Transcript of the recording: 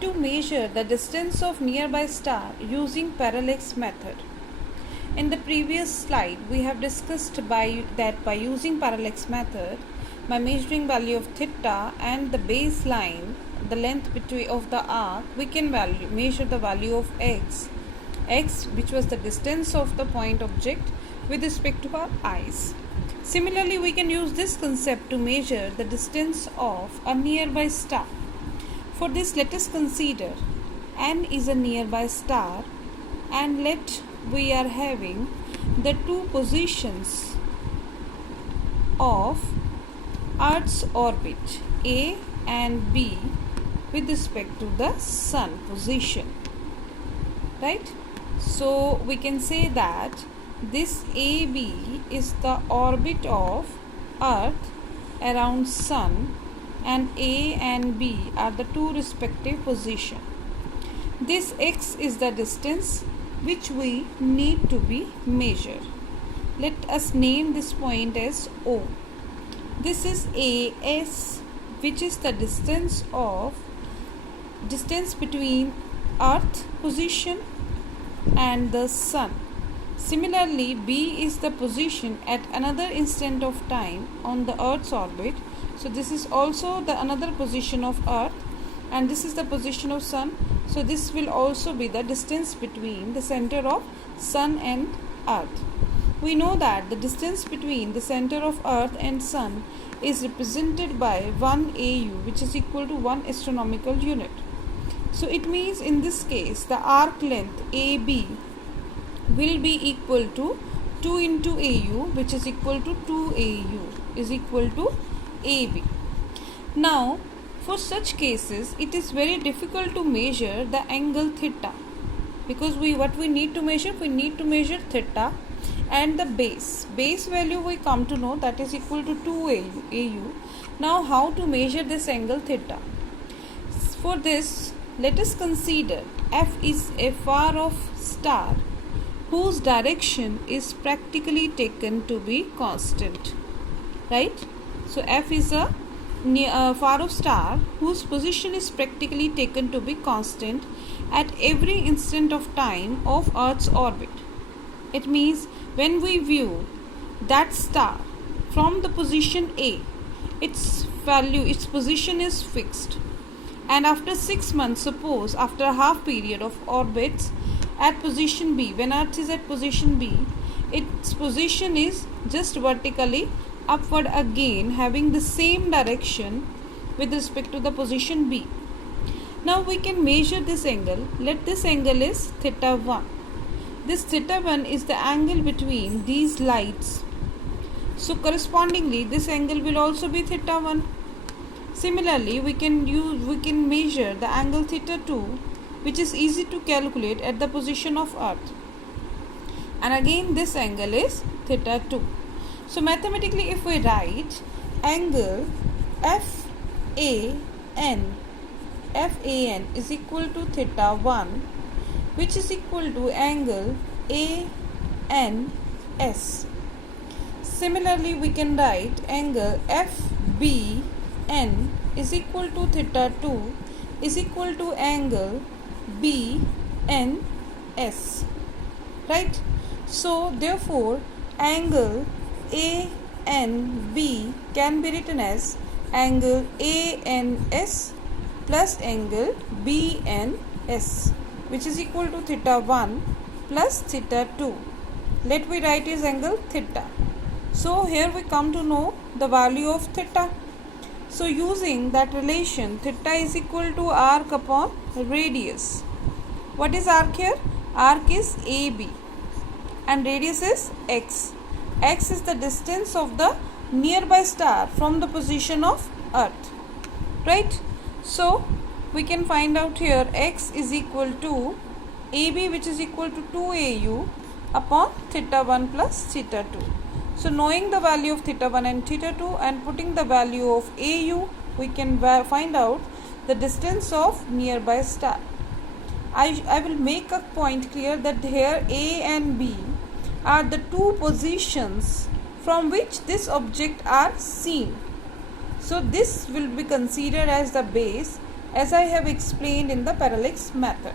to measure the distance of nearby star using parallax method. In the previous slide, we have discussed by using parallax method, by measuring value of theta and the baseline, the length between of the arc, we can measure the value of x, which was the distance of the point object with respect to our eyes. Similarly, we can use this concept to measure the distance of a nearby star. For this, let us consider n is a nearby star, and we are having the two positions of Earth's orbit A and B with respect to the Sun position, right? So we can say that this AB is the orbit of Earth around Sun, and A and B are the two respective positions. This x is the distance which we need to be measured. Let us name this point as O. This is AS, which is the distance between Earth position and the Sun. Similarly, B is the position at another instant of time on the Earth's orbit. So this is also the another position of Earth, and this is the position of Sun. So this will also be the distance between the center of Sun and Earth. We know that the distance between the center of Earth and Sun is represented by 1 AU, which is equal to 1 astronomical unit. So it means in this case the arc length AB will be equal to 2 into AU, which is equal to 2 AU is equal to AB. Now, for such cases, it is very difficult to measure the angle theta, because we need to measure theta and the base value we come to know that is equal to 2 AU. Now, how to measure this angle theta? For this, let us consider F is a far-off star whose direction is practically taken to be constant, right? So F is a far-off star whose position is practically taken to be constant at every instant of time of Earth's orbit. It means when we view that star from the position A, its position is fixed, and after 6 months, suppose after a half period of orbits at position B, when Earth is at position B, its position is just vertically upward again, having the same direction with respect to the position B. Now we can measure this angle. Let this angle is theta 1. This theta 1 is the angle between these lights. So correspondingly, this angle will also be theta 1. Similarly, we can measure the angle theta 2, which is easy to calculate at the position of Earth. And again, this angle is theta 2. So mathematically, if we write angle FAN is equal to theta 1, which is equal to angle ANS. Similarly, we can write angle FBN is equal to theta 2 is equal to angle BNS, right? So therefore, angle ANB can be written as angle ANS plus angle BNS, which is equal to theta 1 plus theta 2. Let me write is angle theta. So here we come to know the value of theta. So using that relation, theta is equal to arc upon radius. What is arc here? Arc is AB and radius is x. X is the distance of the nearby star from the position of Earth, right? So we can find out here x is equal to AB, which is equal to 2 AU upon theta 1 plus theta 2. So knowing the value of theta 1 and theta 2 and putting the value of AU, we can find out the distance of nearby star. I will make a point clear that here A and B are the two positions from which this object are seen. So this will be considered as the base as I have explained in the parallax method.